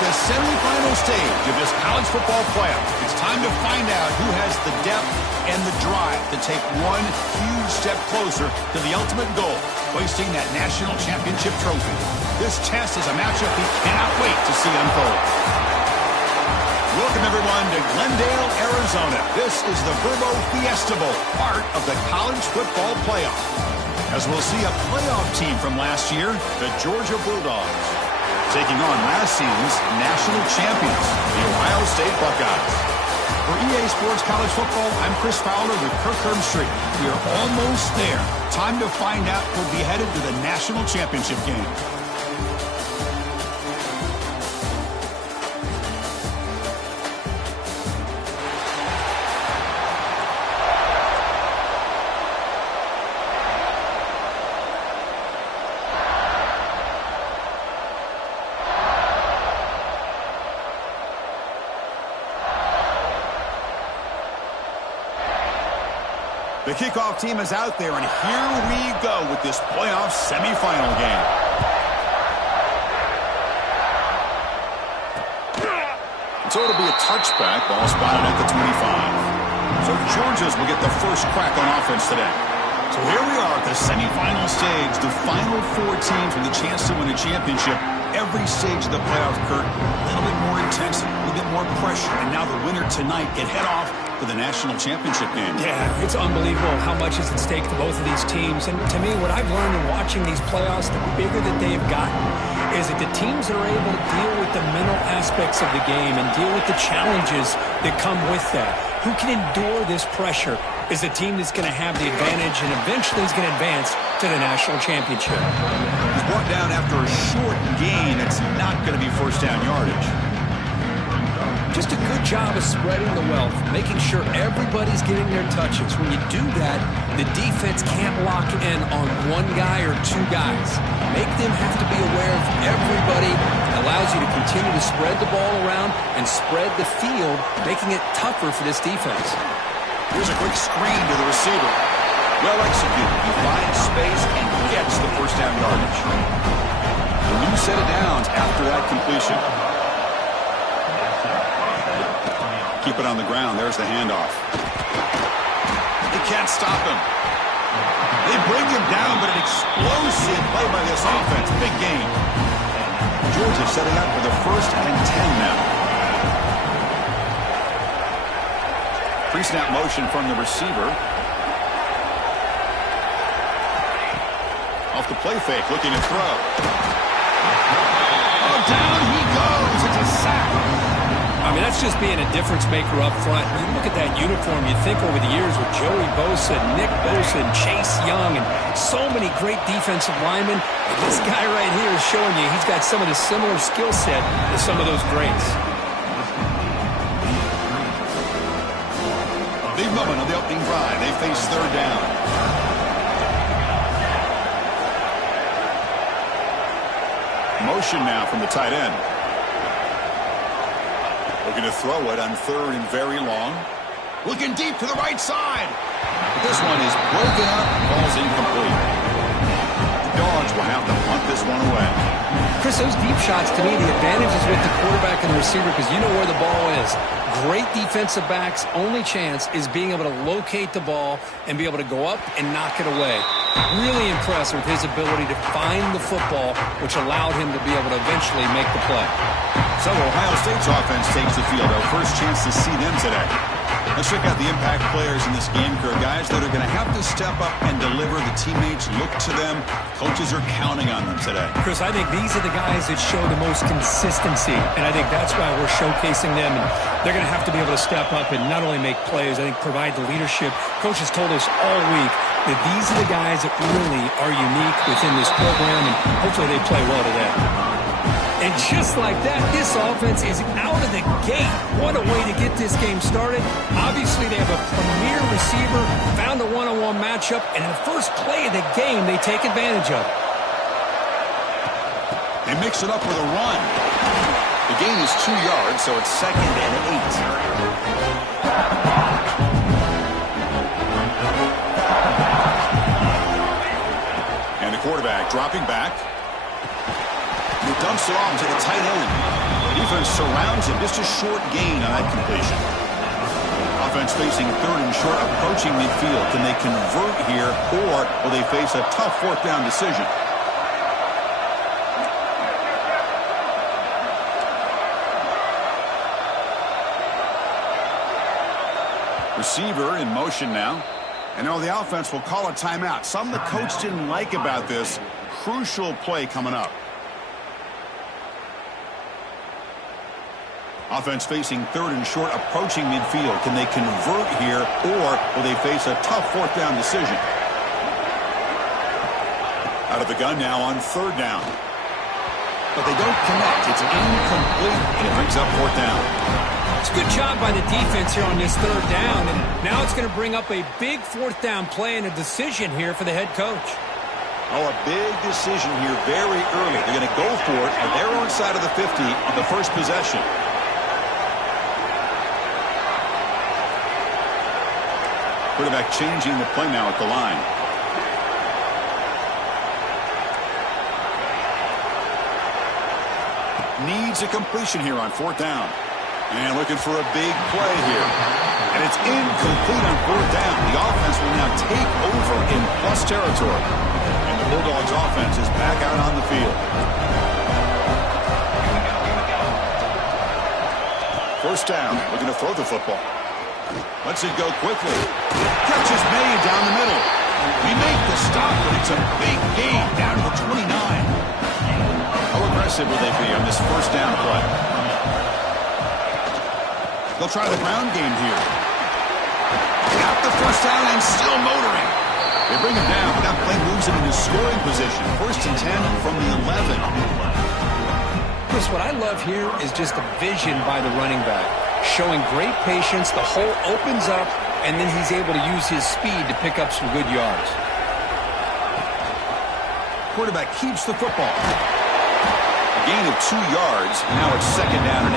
the semifinal stage of this college football playoff. It's time to find out who has the depth and the drive to take one huge step closer to the ultimate goal, hoisting that national championship trophy. This test is a matchup we cannot wait to see unfold. Welcome, everyone, to Glendale, Arizona. This is the Verbo Fiesta Bowl, part of the college football playoff. As we'll see a playoff team from last year, the Georgia Bulldogs, taking on last season's national champions, the Ohio State Buckeyes. For EA Sports College Football, I'm Chris Fowler with Kirk Herbstreit. We are almost there. Time to find out who'll be headed to the national championship game. The kickoff team is out there, and here we go with this playoff semifinal game. So it'll be a touchback, ball spotted at the 25. So Georgia's will get the first crack on offense today. So here we are at the semifinal stage, the final four teams with a chance to win a championship. Every stage of the playoff, Kurt, a little bit more intensity, a little bit more pressure, and now the winner tonight can head off to the national championship game. Yeah, it's unbelievable how much is at stake for both of these teams. And to me, what I've learned in watching these playoffs, the bigger that they have gotten, is that the teams that are able to deal with the mental aspects of the game and deal with the challenges that come with that, who can endure this pressure, is the team that's going to have the advantage and eventually is going to advance to the national championship. He's brought down after a short gain. It's not going to be first down yardage. Just a good job of spreading the wealth, making sure everybody's getting their touches. When you do that, the defense can't lock in on one guy or two guys. Make them have to be aware of everybody. It allows you to continue to spread the ball around and spread the field, making it tougher for this defense. Here's a quick screen to the receiver. Well executed. He finds space and gets the first down yardage. A new set of downs after that completion. Keep it on the ground. There's the handoff. They can't stop him. They bring him down, but an explosive play by this offense. Big game. Georgia setting up for the 1st and 10 now. Pre-snap motion from the receiver. Off the play fake, looking to throw. Oh, down he goes. It's a sack. I mean, that's just being a difference maker up front. You look at that uniform, you think over the years with Joey Bosa, Nick Bosa, and Chase Young, and so many great defensive linemen. And this guy right here is showing you he's got some of the similar skill set to some of those greats. A big moment on the opening drive. They face third down. Motion now from the tight end. Looking to throw it on 3rd and very long. Looking deep to the right side. This one is broken up. Ball's incomplete. The Dogs will have to punt this one away. Chris, those deep shots, to me, the advantage is with the quarterback and the receiver because you know where the ball is. Great defensive backs' only chance is being able to locate the ball and be able to go up and knock it away. Really impressed with his ability to find the football, which allowed him to be able to eventually make the play. So Ohio State's offense takes the field. Our first chance to see them today. Let's check out the impact players in this game, Kurt. Guys that are going to have to step up and deliver. The teammates look to them. Coaches are counting on them today. Chris, I think these are the guys that show the most consistency, and I think that's why we're showcasing them. And they're going to have to be able to step up and not only make plays, I think provide the leadership. Coach has told us all week that these are the guys that really are unique within this program, and hopefully they play well today. And just like that, this offense is out of the gate. What a way to get this game started. Obviously, they have a premier receiver, found a one-on-one matchup, and in the first play of the game, they take advantage of it. They mix it up with a run. The gain is 2 yards, so it's 2nd and 8. And the quarterback dropping back. He dumps it off to the tight end. Defense surrounds him. Just a short gain on that completion. Offense facing third and short, approaching midfield. Can they convert here, or will they face a tough fourth down decision? Receiver in motion now. And now the offense will call a timeout. Something the coach didn't like about this. Crucial play coming up. Offense facing third and short, approaching midfield. Can they convert here, or will they face a tough fourth down decision? Out of the gun now on third down. But they don't connect. It's incomplete, and it brings up fourth down. It's a good job by the defense here on this third down, and now it's going to bring up a big fourth down play and a decision here for the head coach. Oh, a big decision here very early. They're going to go for it on their own side of the 50 on the first possession. Quarterback changing the play now at the line. Needs a completion here on fourth down. And looking for a big play here. And it's incomplete on fourth down. The offense will now take over in plus territory. And the Bulldogs offense is back out on the field. First down, looking to throw the football. Lets it go quickly. Catch is made down the middle. We make the stop, but it's a big gain down to the 29. How aggressive will they be on this first down play? They'll try the ground game here. Got the first down and still motoring. They bring him down, but that play moves him into scoring position. First and 10 from the 11. Chris, what I love here is just the vision by the running back. Showing great patience, the hole opens up, and then he's able to use his speed to pick up some good yards. Quarterback keeps the football. A gain of 2 yards, and now it's second down and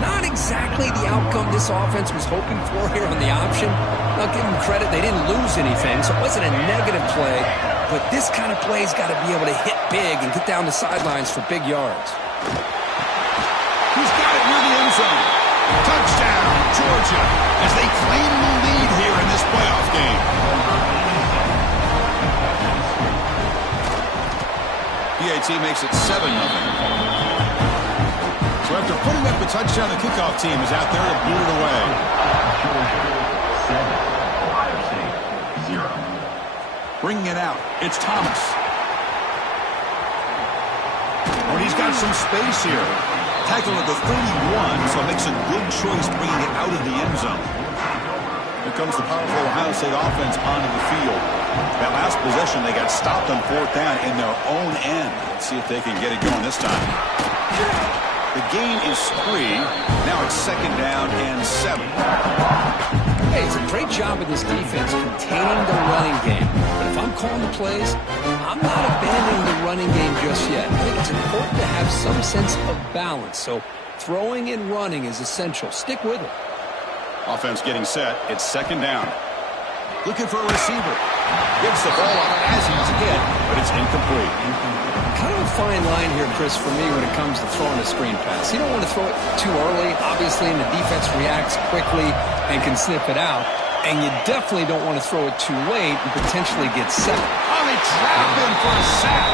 8. Not exactly the outcome this offense was hoping for here on the option. I'll give them credit, they didn't lose anything, so it wasn't a negative play, but this kind of play's got to be able to hit big and get down the sidelines for big yards. He's got it near the end zone. Touchdown, Georgia, as they claim the lead here in this playoff game. PAT makes it 7-0. So after putting up the touchdown, the kickoff team is out there to boot it away. Bringing it out, it's Thomas. Oh, he's got some space here. Tackle at the 31, so makes a good choice bringing it out of the end zone. Here comes the powerful Ohio State offense onto the field. That last possession, they got stopped on fourth down in their own end. Let's see if they can get it going this time. The gain is 3. Now it's second down and 7. Hey, it's a great job of this defense containing the running game. But if I'm calling the plays, I'm not abandoning the running game just yet. I think it's important to have some sense of balance. So throwing and running is essential. Stick with it. Offense getting set. It's second down. Looking for a receiver. Gives the ball up as he's hit, but it's incomplete. Kind of a fine line here, Chris, for me when it comes to throwing a screen pass. You don't want to throw it too early, obviously, and the defense reacts quickly and can sniff it out. And you definitely don't want to throw it too late and potentially get sacked. Oh, they trap him for a sack.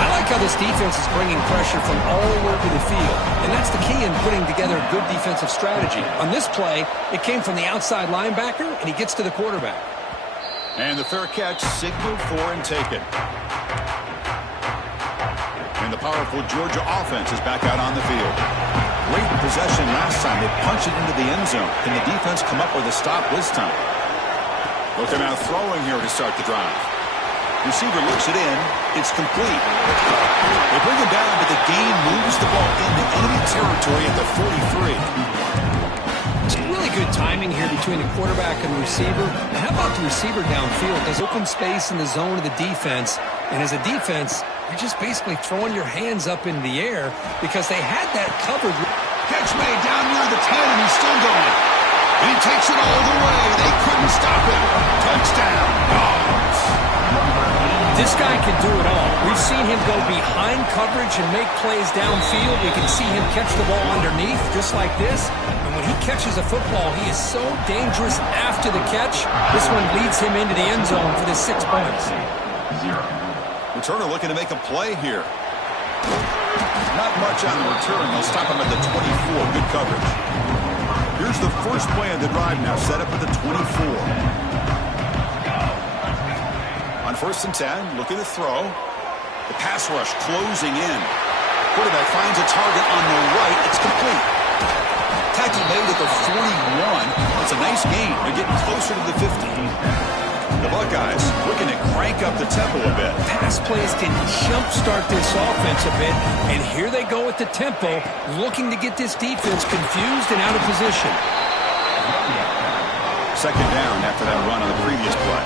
I like how this defense is bringing pressure from all over the field. And that's the key in putting together a good defensive strategy. On this play, it came from the outside linebacker, and he gets to the quarterback. And the fair catch signaled for and taken. And the powerful Georgia offense is back out on the field. Great possession last time. They punched it into the end zone. Can the defense come up with a stop this time? Looking out throwing here to start the drive. Receiver looks it in. It's complete. They bring it down, but the gain moves the ball into enemy territory at the 43. It's really good timing here between the quarterback and the receiver. And how about the receiver downfield? There's open space in the zone of the defense. And as a defense, you're just basically throwing your hands up in the air because they had that covered. Catch made down near the 10, and he's still going. And he takes it all the way. They couldn't stop him. Touchdown, Dogs. This guy can do it all. We've seen him go behind coverage and make plays downfield. We can see him catch the ball underneath, just like this. And when he catches a football, he is so dangerous after the catch. This one leads him into the end zone for the 6 points. Returner looking to make a play here. Not much on the return. They'll stop him at the 24. Good coverage. Here's the first play of the drive now, set up at the 24. On 1st and 10, looking to throw. The pass rush closing in. Quarterback finds a target on the right. It's complete. Tackle made at the 41. It's a nice gain. They're getting closer to the 50. The Buckeyes looking to crank up the tempo a bit. Pass plays can jumpstart this offense a bit, and here they go at the tempo, looking to get this defense confused and out of position. 2nd down after that run on the previous play.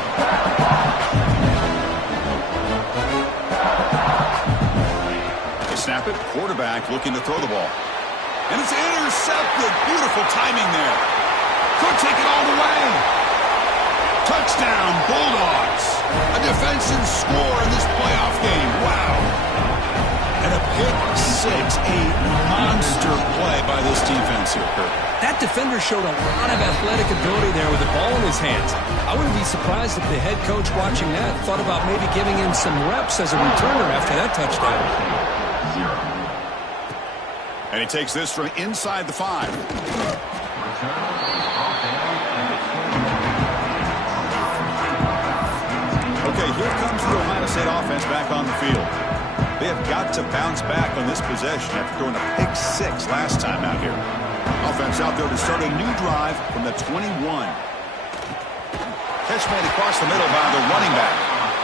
They snap it. Quarterback looking to throw the ball. And it's intercepted. Beautiful timing there. Could take it all the way. Touchdown, Bulldogs. A defensive score in this playoff game. Wow. And a pick six, a monster play by this defense here, Kirk. That defender showed a lot of athletic ability there with the ball in his hands. I wouldn't be surprised if the head coach watching that thought about maybe giving him some reps as a returner after that touchdown. And he takes this from inside the 5. Okay, here comes the Ohio State offense back on the field. They have got to bounce back on this possession after throwing a pick 6 last time out here. Offense out there to start a new drive from the 21. Catch made across the middle by the running back.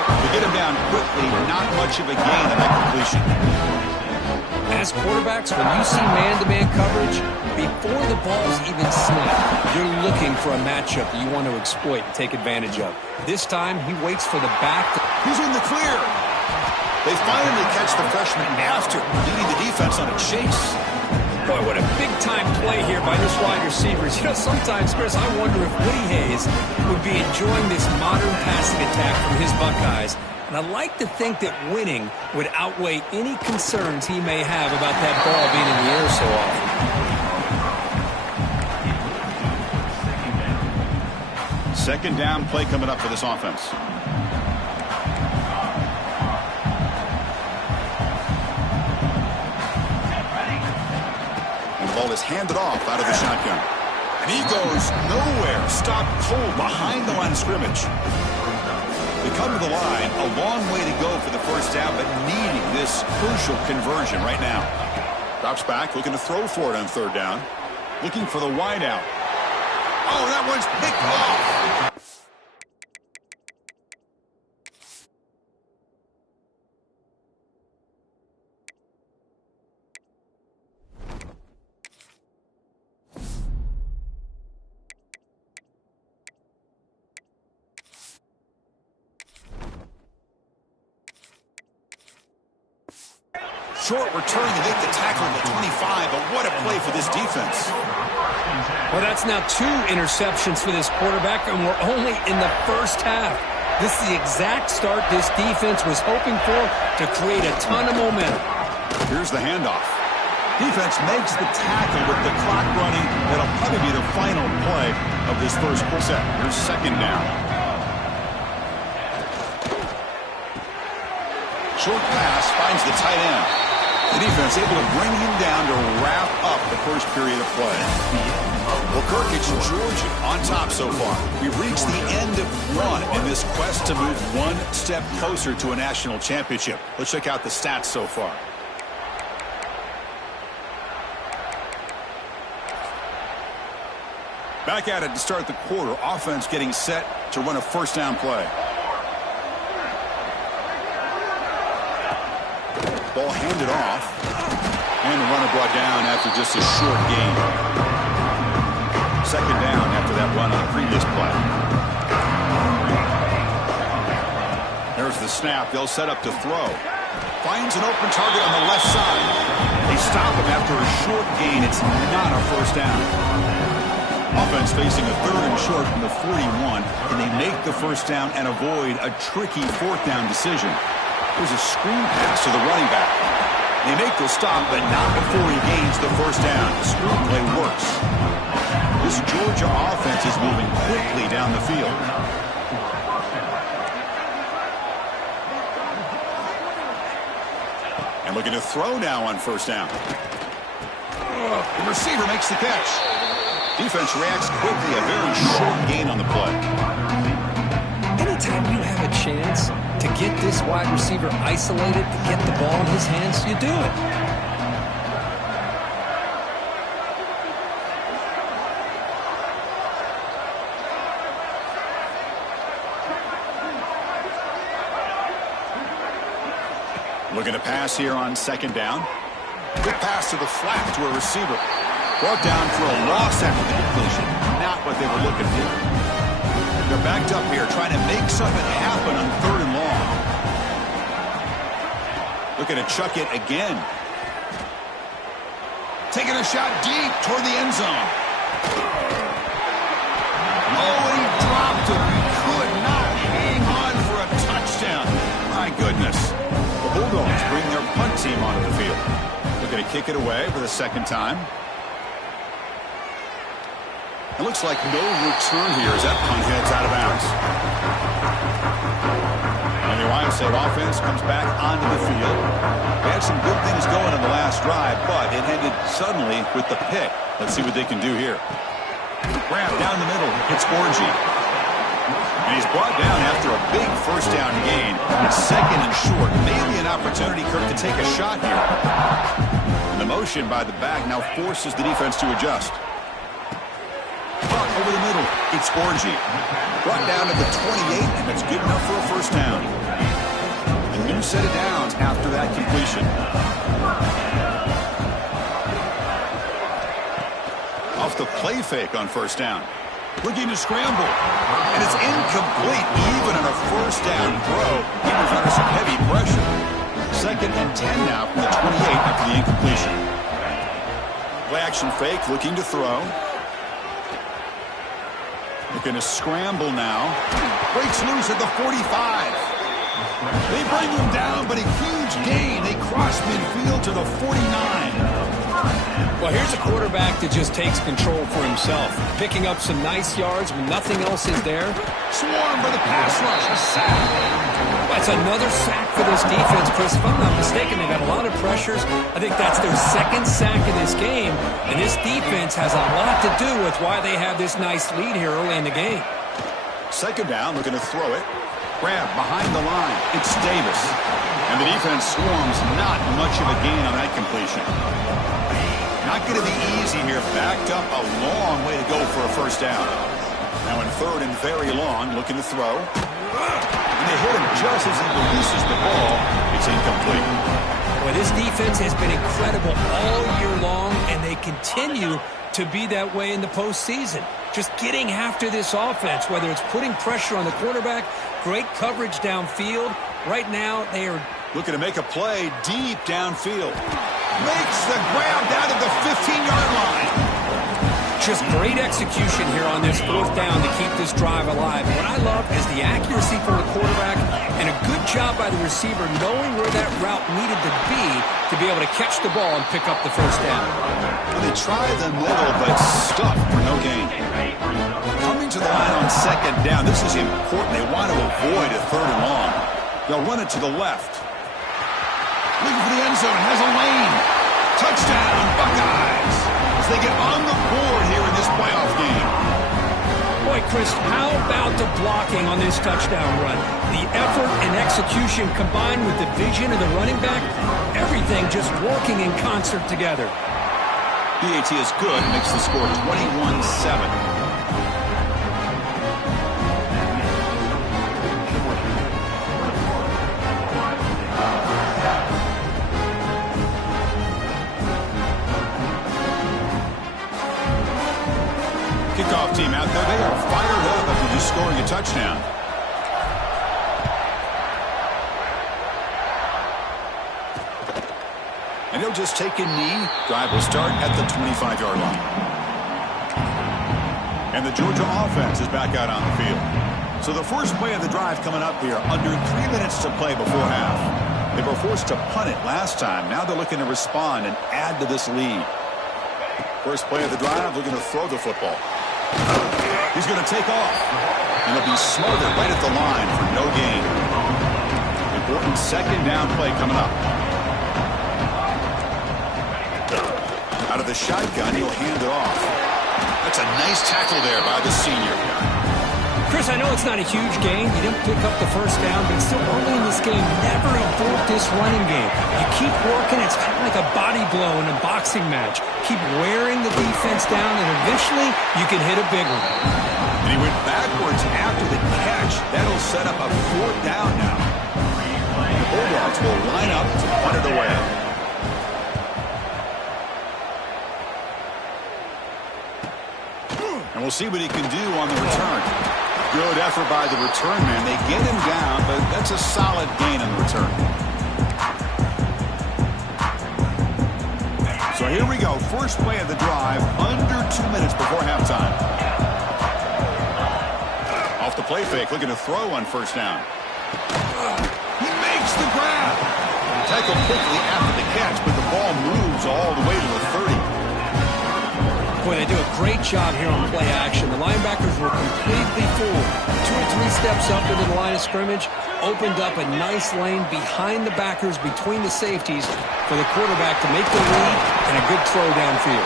To get him down quickly, not much of a gain on that completion. As quarterbacks, when you see man-to-man coverage, before the ball's even snapped, you're looking for a matchup that you want to exploit and take advantage of. This time, he waits for the back. He's in the clear. They finally catch the freshman after leading the defense on a chase. Boy, what a big-time play here by this wide receiver. You know, sometimes, Chris, I wonder if Woody Hayes would be enjoying this modern passing attack from his Buckeyes. And I like to think that winning would outweigh any concerns he may have about that ball being in the air so often. 2nd down play coming up for this offense. And the ball is handed off out of the shotgun. And he goes nowhere. Stopped cold behind the line of scrimmage. They come to the line, a long way to go for the first down, but needing this crucial conversion right now. Drops back, looking to throw for it on 3rd down. Looking for the wide out. Oh, that one's picked off. Short return to make the tackle at the 25, but what a play for this defense. Well, that's now 2 interceptions for this quarterback, and we're only in the first half. This is the exact start this defense was hoping for to create a ton of momentum. Here's the handoff. Defense makes the tackle with the clock running. That'll probably be the final play of this first set. Here's 2nd down. Short pass finds the tight end. The defense able to bring him down to wrap up the first period of play. Well, Kirk, it's Georgia on top so far. We've reached the end of one in this quest to move one step closer to a national championship. Let's check out the stats so far. Back at it to start the quarter. Offense getting set to run a 1st down play. Ball handed off. And the runner brought down after just a short gain. 2nd down after that run on the previous play. There's the snap. They'll set up to throw. Finds an open target on the left side. They stop him after a short gain. It's not a 1st down. Offense facing a 3rd and short from the 41. Can they make the first down and avoid a tricky 4th down decision? There's a screen pass to the running back. They make the stop, but not before he gains the first down. The screen play works. This Georgia offense is moving quickly down the field. And looking to throw now on first down. The receiver makes the catch. Defense reacts quickly. A very short gain on the play. Anytime you have a chance to get this wide receiver isolated, to get the ball in his hands, you do it. Looking to pass here on 2nd down. Quick pass to the flat to a receiver. Brought down for a loss after the completion. Not what they were looking for. They're backed up here trying to make something happen on 3rd and long. Looking to chuck it again. Taking a shot deep toward the end zone. Oh, he dropped it. He could not hang on for a touchdown. My goodness. The Bulldogs bring their punt team onto the field. Looking to kick it away for the 2nd time. It looks like no return here as that punt heads out of bounds. And the Ohio State offense comes back onto the field. They had some good things going on the last drive, but it ended suddenly with the pick. Let's see what they can do here. Grab down the middle. Hits Orgy. And he's brought down after a big first down gain. It's 2nd and short. Maybe an opportunity, Kirk, to take a shot here. And the motion by the back now forces the defense to adjust. Over the middle, it's Orgy. Brought down to the 28, and it's good enough for a first down. A new set of downs after that completion. Off the play fake on first down. Looking to scramble. And it's incomplete, even on a first down throw. He was under some heavy pressure. 2nd and 10 now from the 28 after the incompletion. Play action fake, looking to throw. Looking to scramble now. Breaks loose at the 45. They bring him down, but a huge gain. They cross midfield to the 49. Well, here's a quarterback that just takes control for himself. Picking up some nice yards when nothing else is there. Swarmed by the pass rush. A sack. That's another sack for this defense, Chris. If I'm not mistaken, they've got a lot of pressures. I think that's their 2nd sack in this game. And this defense has a lot to do with why they have this nice lead here early in the game. 2nd down, looking to throw it. Grab behind the line. It's Davis. And the defense swarms. Not much of a gain on that completion. Not going to be easy here. Backed up a long way to go for a first down. Now in 3rd and very long, looking to throw. And they hit him just as he releases the ball. It's incomplete. Well, this defense has been incredible all year long, and they continue to be that way in the postseason. Just getting after this offense, whether it's putting pressure on the quarterback, great coverage downfield. Right now, they are looking to make a play deep downfield. Makes the grab down to the 15-yard line. Just great execution here on this 4th down to keep this drive alive. What I love is the accuracy from the quarterback and a good job by the receiver knowing where that route needed to be able to catch the ball and pick up the first down. They try the middle, but stuffed for no gain. Coming to the line on 2nd down. This is important. They want to avoid a 3rd and long. They'll run it to the left. Looking for the end zone. Has a lane. Touchdown, Buckeyes. As they get on the board here in this playoff game. Boy, Chris, how about the blocking on this touchdown run? The effort and execution combined with the vision of the running back, everything just working in concert together. PAT is good, makes the score 21-7. Kickoff team out there. They are fired up after just scoring a touchdown. And he'll just take a knee. Drive will start at the 25-yard line. And the Georgia offense is back out on the field. So the first play of the drive coming up here, under 3 minutes to play before half. They were forced to punt it last time. Now they're looking to respond and add to this lead. First play of the drive, looking to throw the football. He's going to take off. And he'll be smothered right at the line for no gain. Important second down play coming up. Out of the shotgun, he'll hand it off. That's a nice tackle there by the senior. Chris, I know it's not a huge gain. You didn't pick up the first down, but it's still early in this game. Never abort this running game. You keep working. It's kind of like a body blow in a boxing match. Keep wearing the defense down, and eventually you can hit a big one. And he went backwards after the catch. That'll set up a fourth down now. The Bulldogs will line up to punt it away. And we'll see what he can do on the return. Good effort by the return man. They get him down, but that's a solid gain on the return. So here we go. First play of the drive, under 2 minutes before halftime. Off the play fake, looking to throw on first down. He makes the grab. Tackled quickly after the catch, but the ball moves all the way to the 30. Boy, they do a great job here on play action. The linebackers were completely fooled. 2 or 3 steps up into the line of scrimmage, opened up a nice lane behind the backers, between the safeties, for the quarterback to make the read and a good throw downfield.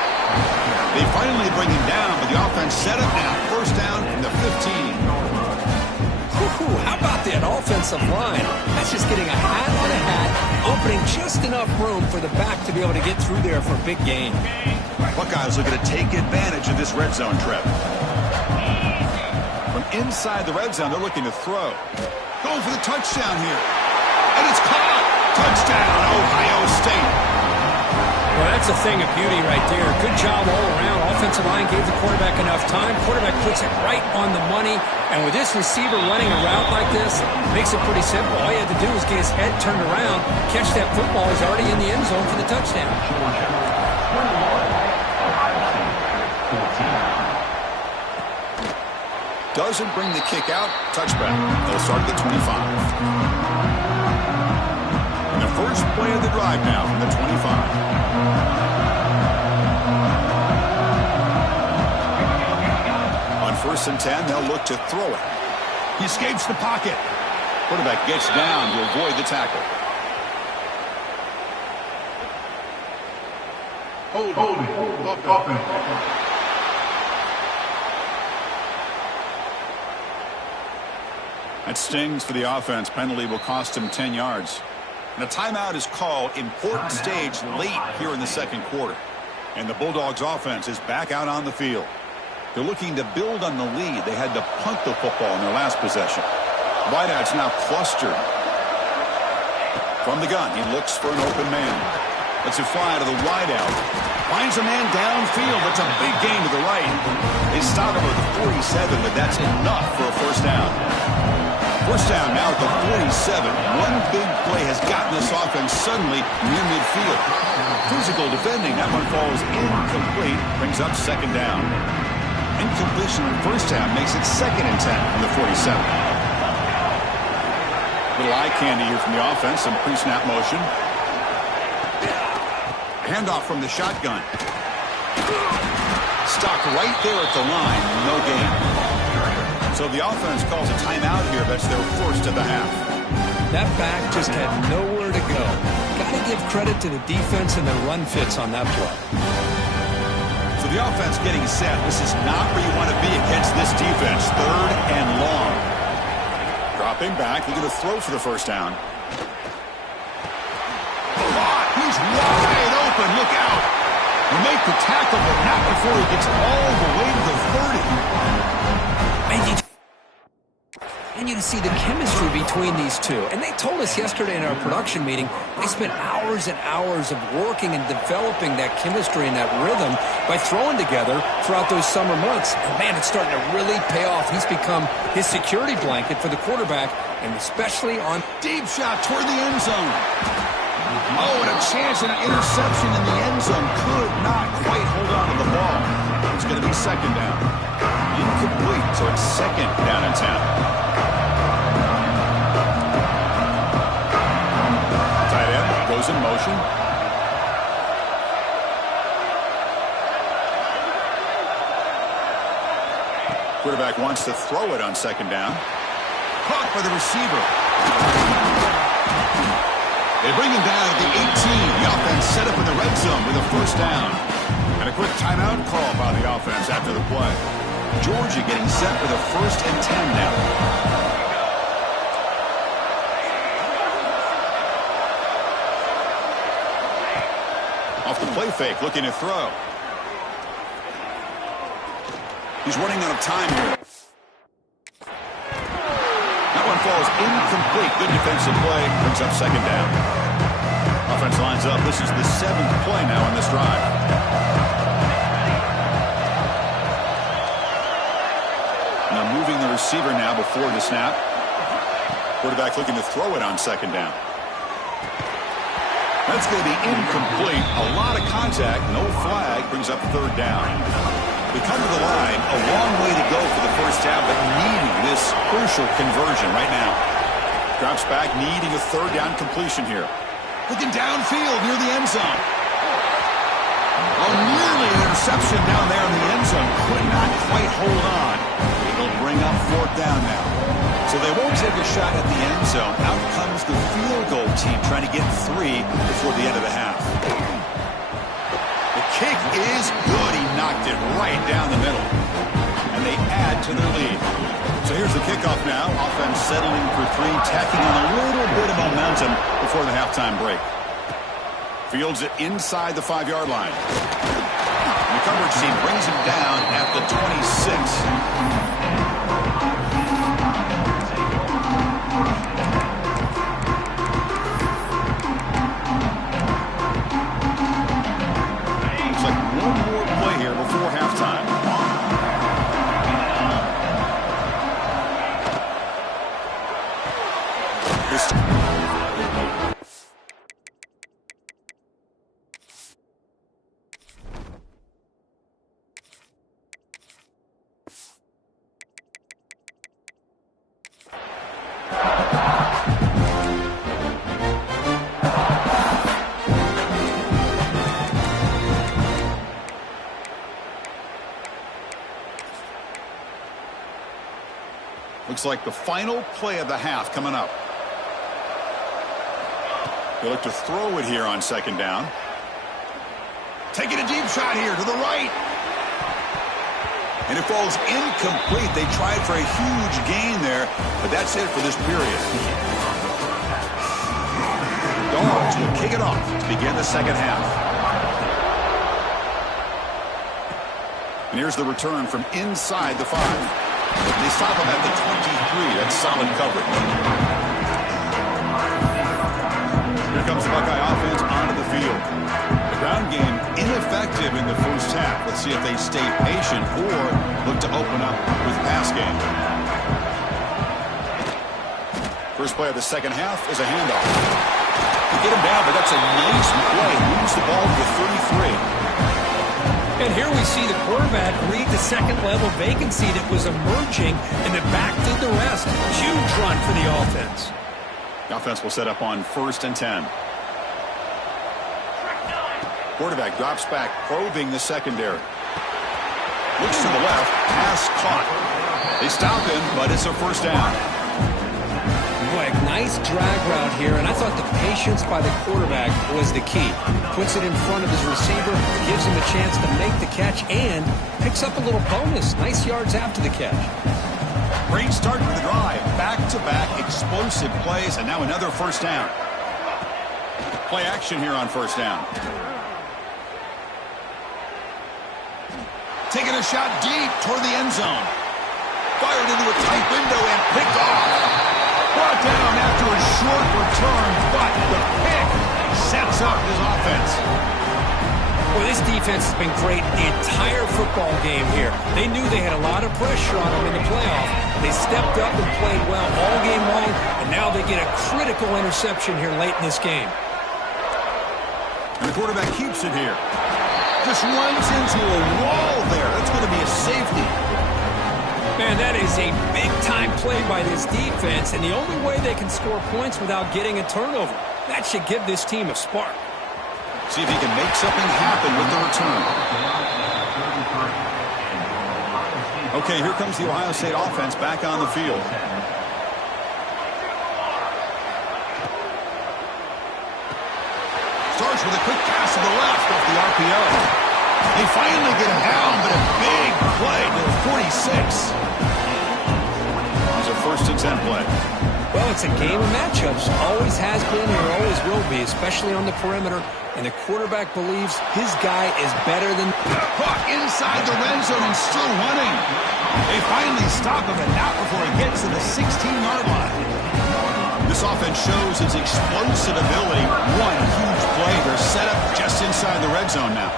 They finally bring him down, but the offense set up now. First down from the 15. How about that offensive line? That's just getting a hat on a hat, opening just enough room for the back to be able to get through there for a big gain. Buckeyes looking to take advantage of this red zone trip. From inside the red zone, they're looking to throw. Going for the touchdown here. And it's caught. Touchdown, Ohio State. Well, that's a thing of beauty right there. Good job all around. Offensive line gave the quarterback enough time. Quarterback puts it right on the money. And with this receiver running a route like this, makes it pretty simple. All you had to do was get his head turned around, catch that football. He's already in the end zone for the touchdown. Doesn't bring the kick out. Touchback. They'll start at the 25. And the first play of the drive now from the 25. On 1st and 10, they'll look to throw it. He escapes the pocket. Quarterback gets down to avoid the tackle. Holding. That stings for the offense. Penalty will cost him 10 yards. And a timeout is called. Important stage late here in the second quarter. And the Bulldogs offense is back out on the field. They're looking to build on the lead. They had to punt the football in their last possession. Wideout's now clustered. From the gun, he looks for an open man. Lets it fly to the wideout. Finds a man downfield. That's a big gain to the right. They stop him at the 47, but that's enough for a first down. First down now at the 47. One big play has gotten this offense suddenly near midfield. Physical defending. That one falls incomplete. Brings up second down. Incompletion on first down makes it 2nd and 10 from the 47. Little eye candy here from the offense. Some pre-snap motion. Handoff from the shotgun. Stopped right there at the line. No gain. So the offense calls a timeout here. That's their first of the half. That back just had nowhere to go. Got to give credit to the defense and the run fits on that play. So the offense getting set. This is not where you want to be against this defense. 3rd and long. Dropping back. Looking to throw for the first down. He's wide open. Look out. He make the tackle, but not before he gets all the way to the 30. And you can see the chemistry between these two. And they told us yesterday in our production meeting, they spent hours and hours of working and developing that chemistry and that rhythm by throwing together throughout those summer months. And man, it's starting to really pay off. He's become his security blanket for the quarterback, and especially on deep shot toward the end zone. Oh, and a chance at an interception in the end zone. Could not quite hold on to the ball. It's going to be second down. incomplete, so it's second down and 10. Tight end goes in motion. Quarterback wants to throw it on second down. Caught by the receiver. They bring him down at the 18. The offense set up in the red zone with a first down. And a quick timeout call by the offense after the play. Georgia getting set with a 1st and 10 now. Off the play fake, looking to throw. He's running out of time here. That one falls incomplete. Good defensive play. Brings up second down. Offense lines up. This is the 7th play now on this drive. Now moving the receiver now before the snap. Quarterback looking to throw it on second down. That's going to be incomplete. A lot of contact. No flag. Brings up third down. We come to the line, a long way to go for the first down, but needing this crucial conversion right now. Drops back, needing a third down completion here. Looking downfield near the end zone. Oh, nearly an interception down there in the end zone. Could not quite hold on. It'll bring up fourth down now. So they won't take a shot at the end zone. Out comes the field goal team trying to get 3 before the end of the half. Kick is good. He knocked it right down the middle. And they add to their lead. So here's the kickoff now. Offense settling for 3, tacking on a little bit of momentum before the halftime break. Fields it inside the 5-yard line. And the coverage team brings him down at the 26. Looks like the final play of the half coming up. They look to throw it here on second down. Taking a deep shot here to the right. And it falls incomplete. They tried for a huge gain there, but that's it for this period. Dogs will kick it off to begin the second half. And here's the return from inside the 5. They stop him at the 23. That's solid coverage. Here comes the Buckeye offense onto the field. The ground game ineffective in the first half. Let's see if they stay patient or look to open up with pass game. First play of the second half is a handoff. They get him down, but that's a nice play. Moves the ball to the 33. And here we see the quarterback read the second-level vacancy that was emerging, and then back did the rest. Huge run for the offense. The offense will set up on 1st and 10. Quarterback drops back, probing the secondary. Looks to the left, pass caught. They stop him, but it's a first down. Boy, nice drag route here, and I thought the patience by the quarterback was the key. Puts it in front of his receiver, gives him a chance to make the catch, and picks up a little bonus. Nice yards after the catch. Great start to the drive. Back-to-back explosive plays, and now another first down. Play action here on first down. Taking a shot deep toward the end zone. Fired into a tight window and picked off. Brought down after a short return, but the pick sets up his offense. Well, this defense has been great the entire football game here. They knew they had a lot of pressure on them in the playoff. They stepped up and played well all game long, and now they get a critical interception here late in this game. And the quarterback keeps it here. Just runs into a wall there. That's going to be a safety. that is a big-time play by this defense, and the only way they can score points without getting a turnover. That should give this team a spark. See if he can make something happen with the return. Okay, here comes the Ohio State offense back on the field. Starts with a quick pass to the left off the RPO. They finally get him down, but a big play to the 46. It's a 1st and 10 play. Well, it's a game of matchups. Always has been and always will be, especially on the perimeter. And the quarterback believes his guy is better than... Caught inside the red zone and still running. They finally stop him, and not before he gets to the 16-yard line. This offense shows its explosive ability. One huge play. They're set up just inside the red zone now.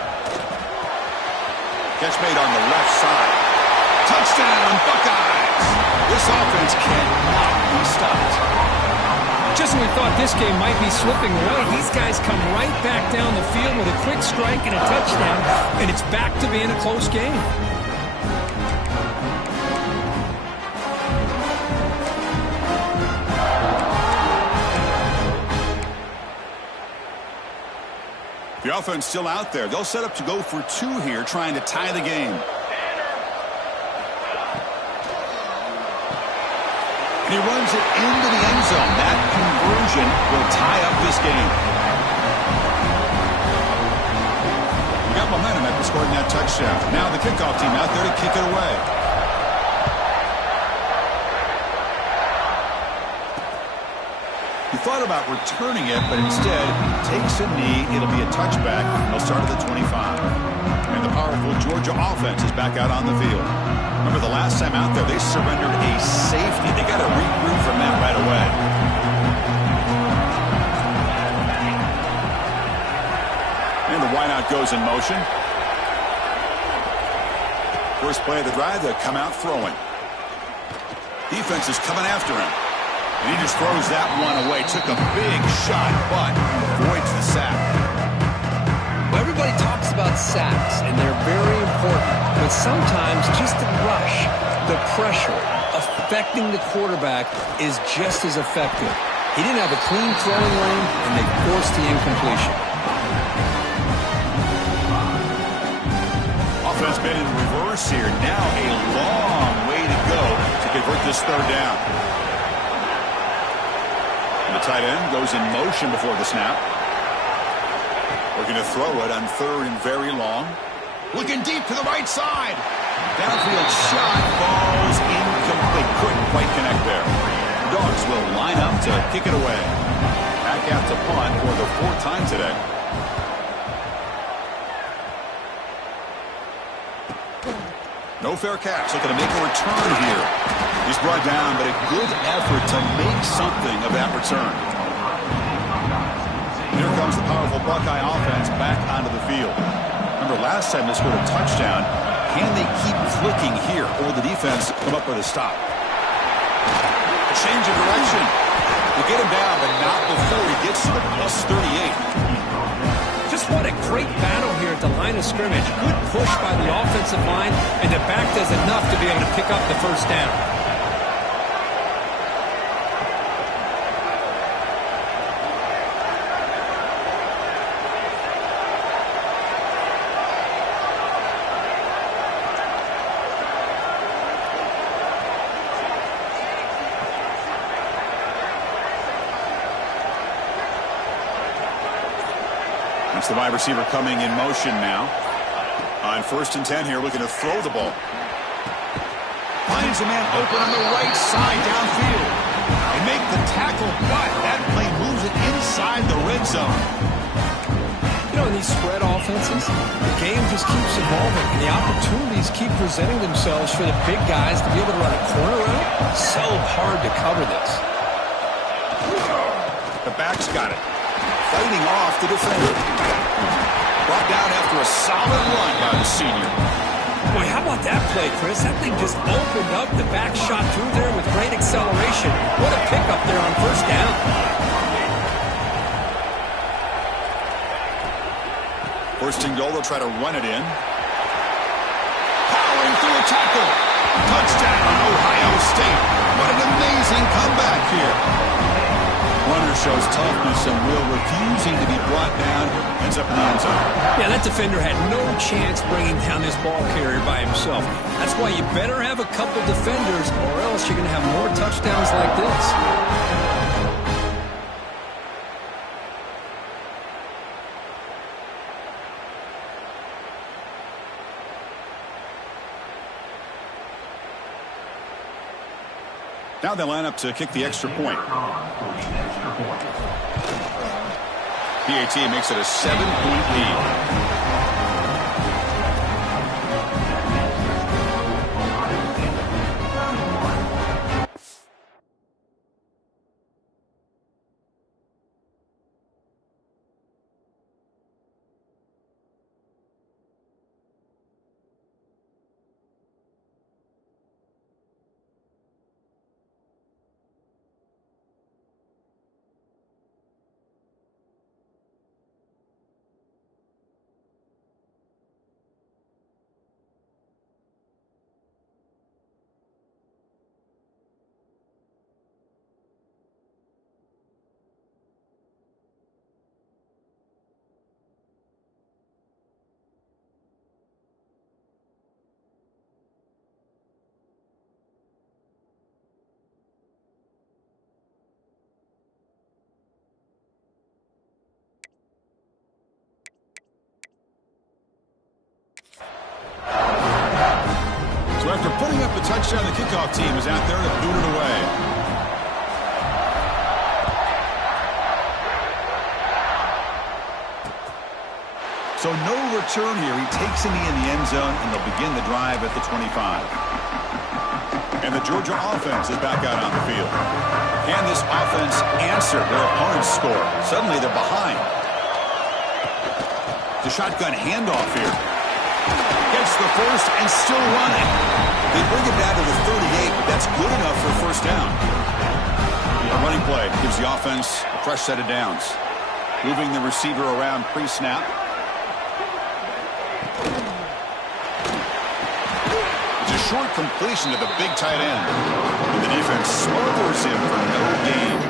Catch made on the left side. Touchdown, Buckeyes! This offense cannot be stopped. Just when we thought this game might be slipping away, these guys come right back down the field with a quick strike and a touchdown, and it's back to being a close game. The offense still out there. They'll set up to go for 2 here, trying to tie the game. And he runs it into the end zone. That conversion will tie up this game. We got momentum after scoring that touchdown. Now the kickoff team out there to kick it away. He thought about returning it, but instead takes a knee. It'll be a touchback. They'll start at the 25. And the powerful Georgia offense is back out on the field. Remember the last time out there, they surrendered a safety. They got to regroup from that right away. And the wideout goes in motion. First play of the drive, they'll come out throwing. Defense is coming after him. And he just throws that one away. Took a big shot, but avoids the sack. Well, everybody talks about sacks, and they're very important. But sometimes just the rush, the pressure, affecting the quarterback is just as effective. He didn't have a clean throwing lane, and they forced the incompletion. Offense been in reverse here. Now a long way to go to convert this 3rd down. The tight end goes in motion before the snap. Looking to throw it on 3rd and very long. Looking deep to the right side. Downfield shot falls incomplete. Couldn't quite connect there. Dogs will line up to kick it away. Back out to punt for the 4th time today. No fair catch. Looking to make a return here. He's brought down, but a good effort to make something of that return. Here comes the powerful Buckeye offense back onto the field. Remember, last time they scored a touchdown. Can they keep clicking here, or will the defense come up with a stop? A change of direction. They get him down, but not before he gets to the +38. Just what a great battle here at the line of scrimmage. Good push by the offensive line, and the back does enough to be able to pick up the 1st down. It's the wide receiver coming in motion now. On 1st and 10 here, looking to throw the ball. Finds a man open on the right side downfield. They make the tackle, but that play moves it inside the red zone. You know, in these spread offenses, the game just keeps evolving, and the opportunities keep presenting themselves for the big guys to be able to run a corner out. So hard to cover this. The back's got it. Fighting off the defender. Brought down after a solid run by the senior. Boy, how about that play, Chris? That thing just opened up. The back shot through there with great acceleration. What a pickup there on 1st down. First and goal, they'll try to run it in. Powering through a tackle. Touchdown, shows toughness and will, refusing to be brought down, ends up in the end zone. Yeah, that defender had no chance bringing down this ball carrier by himself. That's why you better have a couple defenders, or else you're going to have more touchdowns like this. Now they line up to kick the extra point. PAT makes it a 7-point lead. So after putting up the touchdown, the kickoff team is out there to boot it away. So no return here. He takes it in the end zone, and they'll begin the drive at the 25. And the Georgia offense is back out on the field. Can this offense answer their opponent's score? Suddenly they're behind. The shotgun handoff here. Gets the first and still running. They bring it down to the 38, but that's good enough for a first down. A running play gives the offense a fresh set of downs. Moving the receiver around pre-snap. It's a short completion to the big tight end. And the defense smothers him for no gain.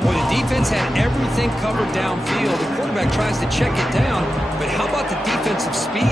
Boy, the defense had everything covered downfield. The quarterback tries to check it down, but how about the defensive speed?